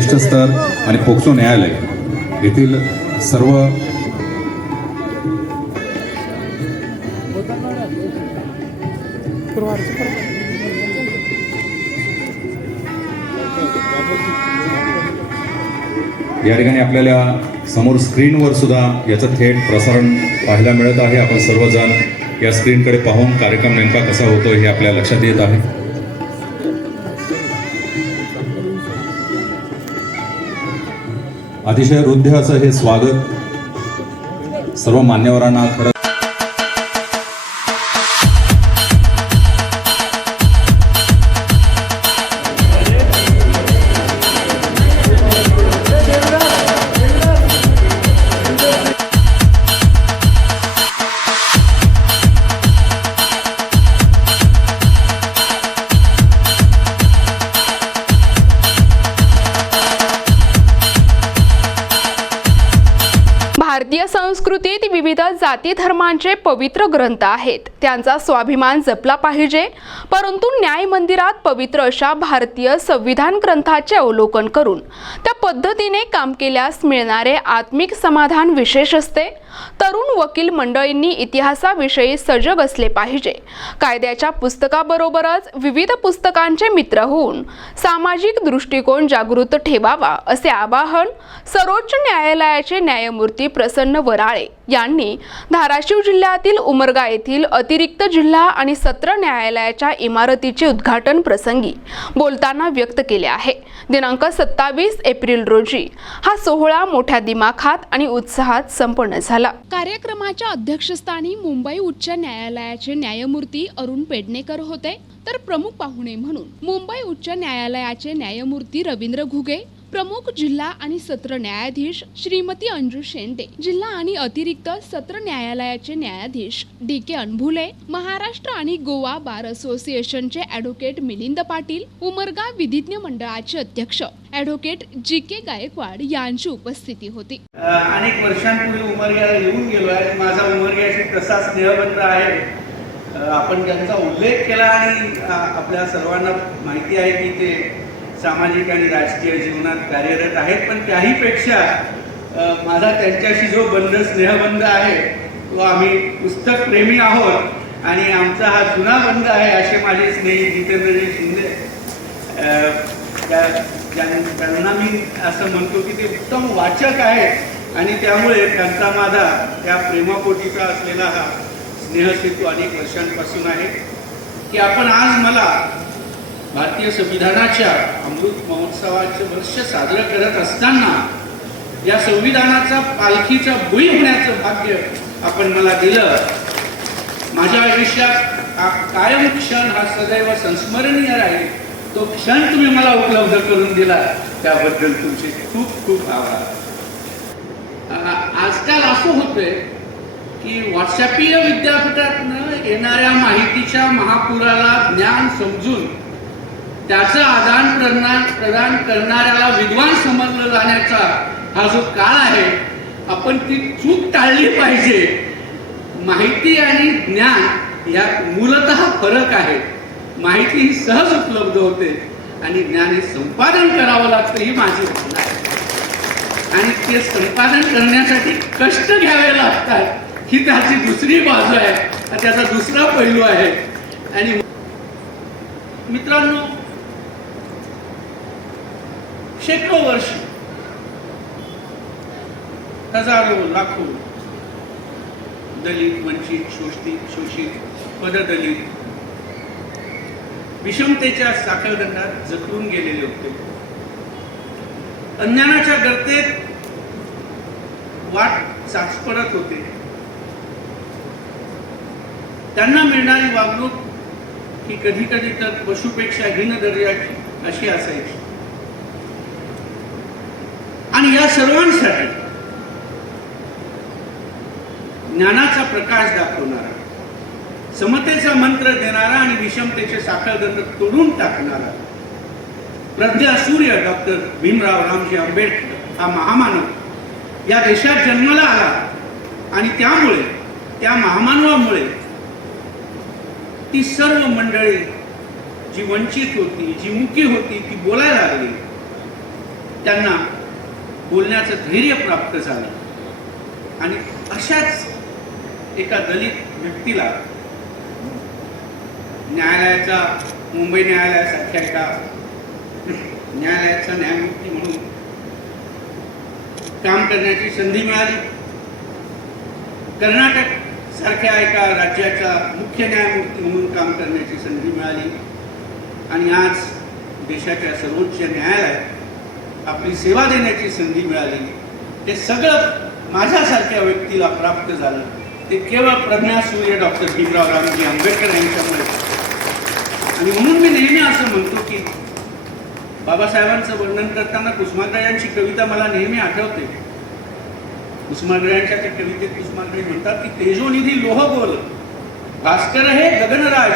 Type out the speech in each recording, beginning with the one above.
कनिष्ठ स्तर आणि पोक्सो न्यायालय येथील सर्व या ठिकाणी आपल्याला समोर स्क्रीनवर सुद्धा याचं थेट प्रसारण पाहायला मिळत आहे आपण सर्वजण या स्क्रीनकडे पाहून कार्यक्रम नेमका कसा होतो हे आपल्या लक्षात येत आहे अतिशय हृदयाचं असं हे स्वागत सर्व मान्यवरांना खरं जाती धर्मांचे पवित्र ग्रंथ आहेत त्यांचा स्वाभिमान जपला पाहिजे परंतु न्याय मंदिरात पवित्र अशा भारतीय संविधान ग्रंथाचे अवलोकन करून त्या पद्धतीने काम केल्यास मिळणारे आत्मिक समाधान विशेष असते तरुण वकील मंडळींनी इतिहासाविषयी सजग असले पाहिजे कायद्याच्या पुस्तकाबरोबरच विविध पुस्तकांचे मित्र होऊन सामाजिक दृष्टिकोन जागृत ठेवावा असे आवाहन सर्वोच्च न्यायालयाचे न्यायमूर्ती प्रसन्न वराळे यांनी धाराशिव जिल्ह्यातील उमरगा येथील अतिरिक्त जिल्हा आणि सत्र न्यायालयाच्या इमारतीचे उद्घाटन प्रसंगी बोलताना व्यक्त केले आहे दिनांक सत्तावीस एप्रिल रोजी हा सोहळा मोठ्या दिमाखात आणि उत्साहात संपन्न झाला कार्यक्रमाच्या अध्यक्षस्थानी मुंबई उच्च न्यायालयाचे न्यायमूर्ती अरुण पेडणेकर होते तर प्रमुख पाहुणे म्हणून मुंबई उच्च न्यायालयाचे न्यायमूर्ती रवींद्र घुगे प्रमुख जिल्हा आणि सत्र न्यायाधीश श्रीमती अंजू शेंडे जिल्हा आणि अतिरिक्त सत्र न्यायालयाचे न्यायाधीश डी के अनभुले महाराष्ट्र आणि गोवा बार असोसिएशनचे ॲडव्होकेट मिलिंद पाटील उमरगा विधिज्ञ मंडळाचे अध्यक्ष ॲडव्होकेट जी के गायकवाड यांची उपस्थिती होती अनेक वर्षांपूर्वी उमरग्या येऊन गेलो आहे माझा उमरग्याशी तसा स्नेहबंध आहे आपण त्यांचा उल्लेख केला आणि आपल्या सर्वांना माहिती आहे की ते सामाजिक आणि राजकीय जीवनात कार्यरत आहेत पण त्याहीपेक्षा माझा त्यांच्याशी जो बंध स्नेहबंध आहे तो आम्ही पुस्तकप्रेमी आहोत आणि आमचा हा जुना बंध आहे असे माझे स्नेही जितेंद्रजी शिंदे त्यांना मी असं म्हणतो की ते उत्तम वाचक आहेत आणि त्यामुळे त्यांचा माझा त्या प्रेमापोटीचा असलेला हा स्नेहसेतू अनेक वर्षांपासून आहे की आपण आज मला भारतीय संविधानाच्या अमृत महोत्सवाचे वर्ष साजरं करत असताना या संविधानाचा पालखीचा भुई होण्याचं भाग्य आपण मला दिलं माझ्या आयुष्यात कायम क्षण हा सदैव संस्मरणीय राहील तो क्षण तुम्ही मला उपलब्ध करून दिला त्याबद्दल तुमचे खूप खूप आभार आजकाल असं होतंय की व्हॉट्सॲपीय विद्यापीठातनं येणाऱ्या माहितीच्या महापुराला ज्ञान समजून त्याचं आदान प्रदान प्रदान करणाऱ्याला विद्वान समजलं जाण्याचा हा जो काळ आहे आपण ती चूक टाळली पाहिजे माहिती आणि ज्ञान यात मूलत फरक आहे माहिती ही सहज उपलब्ध होते आणि ज्ञान हे संपादन करावं लागतं ही माझी भावना आहे आणि ते संपादन करण्यासाठी कष्ट घ्यावे लागतात ही त्याची दुसरी बाजू आहे त्याचा दुसरा पैलू आहे आणि मित्रांनो शेकडो वर्ष हजारो लाखो दलित वंचित शोषित शोषित पददलित विषमतेच्या साखळदंडात जखडून गेलेले होते अज्ञानाच्या गर्तेत वाट चाचपडत होते त्यांना मिळणारी वागणूक ही कधी कधी तर पशुपेक्षा हीन दर्जाची अशी असायची आणि या सर्वांसाठी ज्ञानाचा प्रकाश दाखवणारा समतेचा मंत्र देणारा आणि विषमतेचे साखळदंड तोडून टाकणारा प्रज्ञा सूर्य डॉक्टर भीमराव रामजी आंबेडकर हा महामानव या देशात जन्माला आला आणि त्यामुळे त्या महामानवामुळे ती सर्व मंडळी जी वंचित होती जी मुखी होती ती बोलायला लागली त्यांना बोलण्याचं धैर्य प्राप्त झालं आणि अशाच एका दलित व्यक्तीला न्यायालयाचा मुंबई न्यायालयासारख्या एका न्यायालयाचा न्यायमूर्ती म्हणून काम करण्याची संधी मिळाली कर्नाटक सारख्या एका राज्याचा मुख्य न्यायमूर्ती म्हणून काम करण्याची संधी मिळाली आणि आज देशाच्या सर्वोच्च न्यायालयात आपली सेवा देण्याची संधी मिळाली ते सगळं माझ्यासारख्या व्यक्तीला प्राप्त झालं ते केवळ प्रज्ञा सूर्य डॉक्टर भीमराव रामजी आंबेडकर यांच्यामुळे आणि म्हणून मी नेहमी असं म्हणतो की बाबासाहेबांचं वर्णन करताना कुसुमाग्रजांची कविता मला नेहमी आठवते कुसुमाग्रजांच्या त्या कवितेत कुसुमाग्रज म्हणतात की तेजोनिधी लोह बोल भास्कर हे गगनराज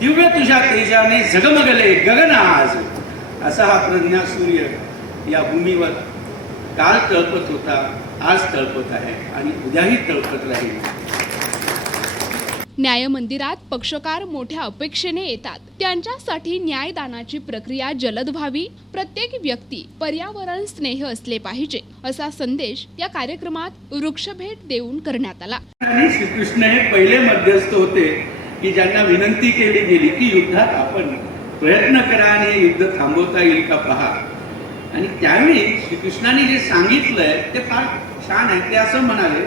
दिव्य तुझ्या तेजाने जगमगले गगन आज असा हा प्रज्ञा सूर्य या भूमीवर काल तळपत होता आज तळपत आहे आणि उद्याही तळपत राहील न्याय मंदिरात पक्षकार मोठ्या अपेक्षेने येतात त्यांच्यासाठी न्यायदानाची प्रक्रिया जलद व्हावी प्रत्येक व्यक्ती पर्यावरण स्नेह असले पाहिजे असा संदेश या कार्यक्रमात वृक्षभेट देऊन करण्यात आला आणि श्रीकृष्ण हे पहिले मध्यस्थ होते की ज्यांना विनंती केली गेली की युद्धात आपण प्रयत्न करा आणि युद्ध थांबवता येईल का पहा आणि त्यावेळी श्रीकृष्णाने जे सांगितलंय ते फार छान आहे ते असं म्हणाले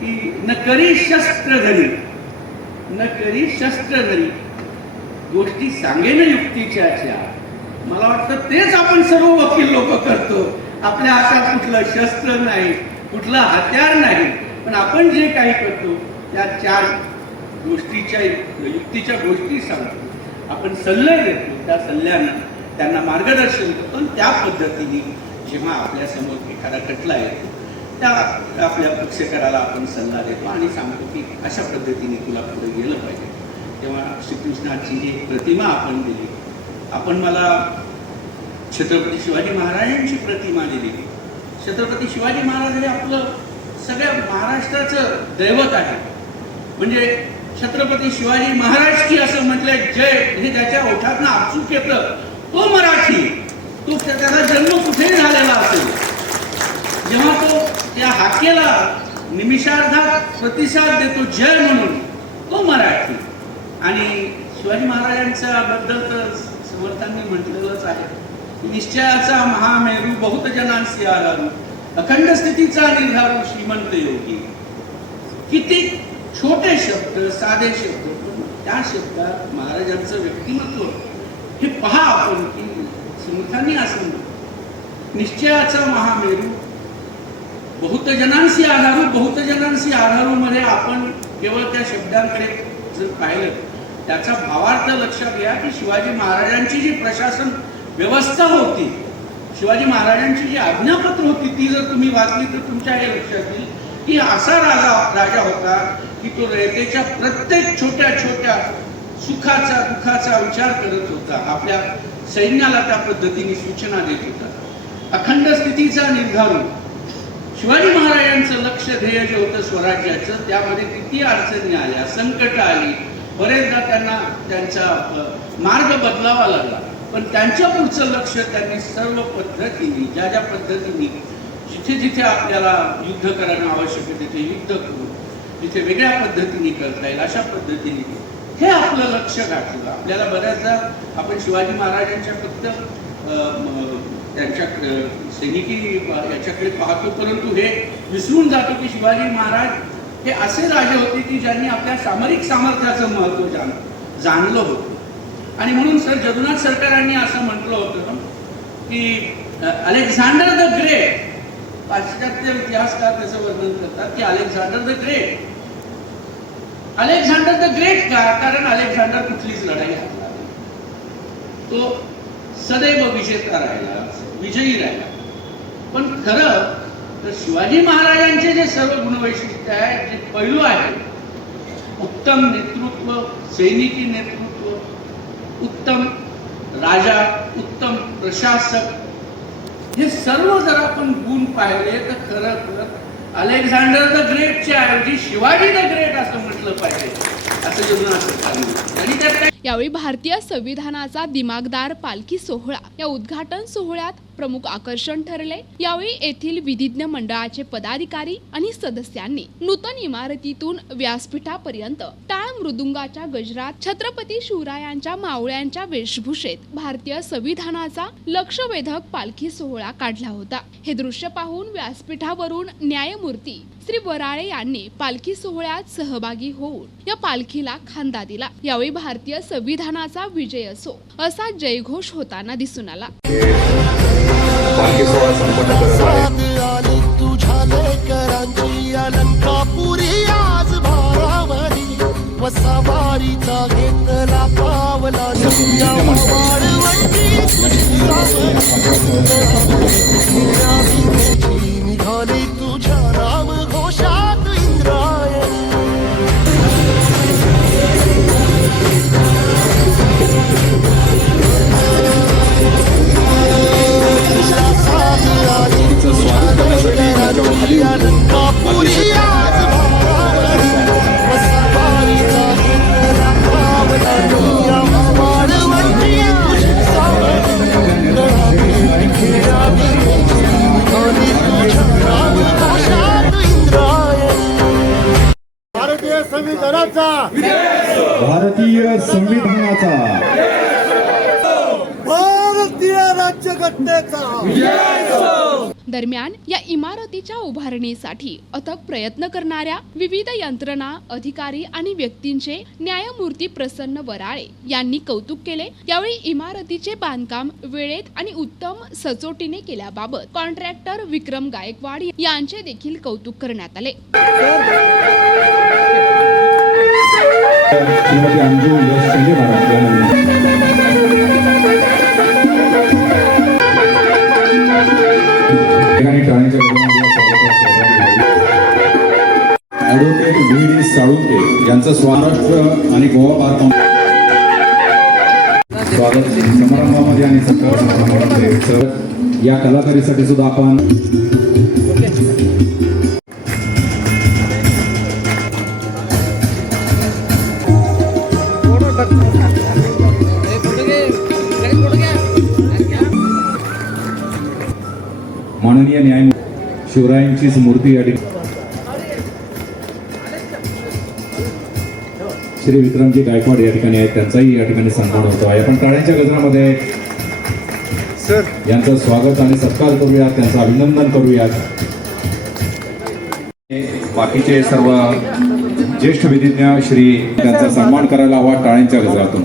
की न करी शस्त्रधरी न करी शस्त्रधरी गोष्टी सांगेन युक्तीच्या मला वाटतं तेच आपण सर्व वकील लोक करतो आपल्या हातात कुठलं शस्त्र नाही कुठलं हत्यार नाही पण आपण जे काही करतो त्या चार गोष्टीच्या युक्तीच्या गोष्टी सांगतो आपण सल्ला देतो त्या सल्ल्यानं त्यांना मार्गदर्शन करतो त्या पद्धतीने जेव्हा आपल्यासमोर एखादा खटला येतो त्या आपल्या पक्षकाराला आपण सल्ला देतो आणि सांगतो की अशा पद्धतीने तुला पुढे गेलं पाहिजे तेव्हा श्रीकृष्णाची ही प्रतिमा आपण दिली आपण मला छत्रपती शिवाजी महाराजांची प्रतिमा दिली छत्रपती शिवाजी महाराज हे आपलं सगळ्या महाराष्ट्राचं दैवत आहे म्हणजे छत्रपती शिवाजी महाराज की असं म्हटलंय जय हे त्याच्या ओठातनं आपसूक येतं तो मराठी तो त्याचा जन्म कुठेही झालेला असेल जेव्हा तो त्या हाकेला निमिषार्धात प्रतिसाद देतो जय म्हणून तो मराठी आणि शिवाजी महाराजांच्या बद्दल तर समर्थांनी म्हटलेलंच आहे निश्चयाचा महामेरू बहुत जनांशी आला अखंड स्थितीचा निर्धारू श्रीमंत योगी किती छोटे शब्द साधे शब्द त्या शब्दात महाराजांचं व्यक्तिमत्व हे पहा आपण समर्थांनी असं निश्चयाचा महामेरू बहुतजनांशी आधारू बहुतजनांशी आधारू मध्ये आपण केवळ त्या शब्दांकडे जर पाहिलं त्याचा भावार्थ लक्षात घ्या की शिवाजी महाराजांची जी प्रशासन व्यवस्था होती शिवाजी महाराजांची जी आज्ञापत्र होती ती जर तुम्ही वाचली तर तुमच्या हे लक्षात येईल की असा राजा राजा होता की तो रयतेच्या प्रत्येक छोट्या छोट्या सुखाचा दुःखाचा विचार करत होता आपल्या सैन्याला त्या पद्धतीने सूचना देत होता अखंड स्थितीचा निर्धारून शिवाजी महाराजांचं लक्ष ध्येय जे होतं स्वराज्याचं त्यामध्ये किती अडचणी आल्या संकट आली बरेचदा त्यांना त्यांचा मार्ग बदलावा लागला पण त्यांच्या पुढचं लक्ष त्यांनी सर्व पद्धतीने ज्या ज्या पद्धतीने जिथे जिथे आपल्याला युद्ध करणं आवश्यक आहे तिथे युद्ध करून तिथे वेगळ्या पद्धतीने करता येईल अशा पद्धतीने हे आपलं लक्ष गाठलं आपल्याला बऱ्याचदा आपण शिवाजी महाराजांच्या फक्त त्यांच्या सैनिकी याच्याकडे पाहतो परंतु हे विसरून जातो की शिवाजी महाराज हे असे राजे होते की ज्यांनी आपल्या सामरिक सामर्थ्याचं महत्व जाण जाणलं होतं आणि म्हणून सर जगन्नाथ सरकारांनी असं म्हटलं होतं की अलेक्झांडर द ग्रेट पाश्चात्य इतिहासकार त्याचं वर्णन करतात की Alexander the great Alexander the great का कारण अलेक्झांडर कुठलीच लढाई तो सदैव विजेता राहिला विजयी राहिला पण खरं तर शिवाजी महाराजांचे जे सर्व गुणवैशिष्ट आहे जे पैलू आहे उत्तम नेतृत्व सैनिकी नेतृत्व उत्तम राजा उत्तम प्रशासक हे सर्व जर आपण गुण पाहिले तर खरं खरं अलेक्झांडर द ग्रेटच्या ऐवजी शिवाजी द ग्रेट असं म्हटलं पाहिजे असं आणि त्यात यावेळी भारतीय संविधानाचा दिमागदार पालखी सोहळा या उद्घाटन सोहळ्यात प्रमुख आकर्षण ठरले यावेळी येथील विधिज्ञ मंडळाचे पदाधिकारी आणि सदस्यांनी नूतन इमारतीतून व्यासपीठापर्यंत टाळ मृदुंगाच्या गजरात छत्रपती शिवरायांच्या मावळ्यांच्या वेशभूषेत भारतीय संविधानाचा लक्षवेधक पालखी सोहळा काढला होता हे दृश्य पाहून व्यासपीठावरून न्यायमूर्ती श्री वराळे यांनी पालखी सोहळ्यात सहभागी होऊन या पालखीला खांदा दिला यावेळी भारतीय संविधानाचा विजय असो असा जयघोष होताना दिसून आला वारीचा घेतला पावला निघाली दरम्यान या इमारतीच्या उभारणीसाठी अथक प्रयत्न करणाऱ्या विविध यंत्रणा अधिकारी आणि व्यक्तींचे न्यायमूर्ती प्रसन्न वराळे यांनी कौतुक केले यावेळी इमारतीचे बांधकाम वेळेत आणि उत्तम सचोटीने केल्याबाबत कॉन्ट्रॅक्टर विक्रम गायकवाड यांचे देखील कौतुक करण्यात आले साळुंके यांचं महाराष्ट्र आणि गोवा बार स्वागत समारंभामध्ये आणि सत्कार समारंभामध्ये या कलाकारीसाठी सुद्धा आपण माननीय न्यायमूर्ती शिवरायांची स्मृती या ठिकाणी श्री विक्रमजी गायकवाड या ठिकाणी आहेत त्यांचाही या ठिकाणी सन्मान होतो आहे आपण टाळ्यांच्या गजरामध्ये सर यांचं स्वागत आणि सत्कार करूया त्यांचं अभिनंदन करूयात बाकीचे सर्व ज्येष्ठ विधिज्ञ श्री त्यांचा सन्मान करायला हवा टाळ्यांच्या गजरातून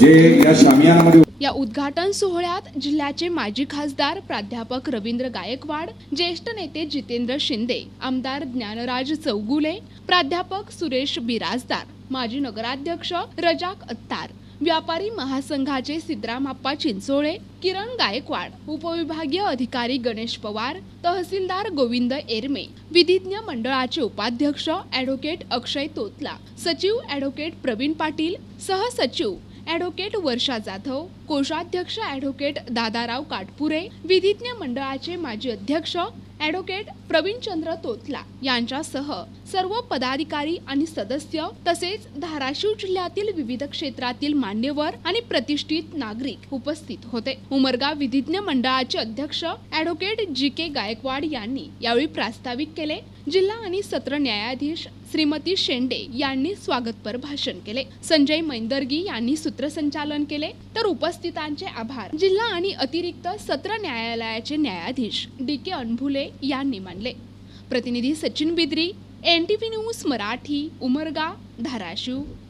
जे या शामियानामध्ये या उद्घाटन सोहळ्यात जिल्ह्याचे माजी खासदार प्राध्यापक रवींद्र गायकवाड ज्येष्ठ नेते जितेंद्र शिंदे आमदार ज्ञानराज चौगुले प्राध्यापक सुरेश बिराजदार माजी नगराध्यक्ष रजाक अत्तार व्यापारी महासंघाचे सिद्धरामाप्पा चिंचोळे किरण गायकवाड उपविभागीय अधिकारी गणेश पवार तहसीलदार गोविंद एरमे विधिज्ञ मंडळाचे उपाध्यक्ष ॲडव्होकेट अक्षय तोतला सचिव ॲडव्होकेट प्रवीण पाटील सहसचिव ॲडव्होकेट वर्षा जाधव कोषाध्यक्ष ॲडव्होकेट दादाराव काटपुरे विधिज्ञ मंडळाचे माजी अध्यक्ष ॲडव्होकेट प्रवीणचंद्र तोतला यांच्यासह सर्व पदाधिकारी आणि सदस्य तसेच धाराशिव जिल्ह्यातील विविध क्षेत्रातील मान्यवर आणि प्रतिष्ठित नागरिक उपस्थित होते उमरगा विधिज्ञ मंडळाचे अध्यक्ष ऍडव्होकेट जी के गायकवाड यांनी यावेळी प्रास्ताविक केले जिल्हा आणि सत्र न्यायाधीश श्रीमती शेंडे यांनी स्वागतपर भाषण केले संजय मैंदर्गी यांनी सूत्रसंचालन केले तर उपस्थितांचे आभार जिल्हा आणि अतिरिक्त सत्र न्यायालयाचे न्यायाधीश डी के अनभुले यांनी मानले प्रतिनिधी Sachin Bidri N T P news Marathi Umarga Dharashiv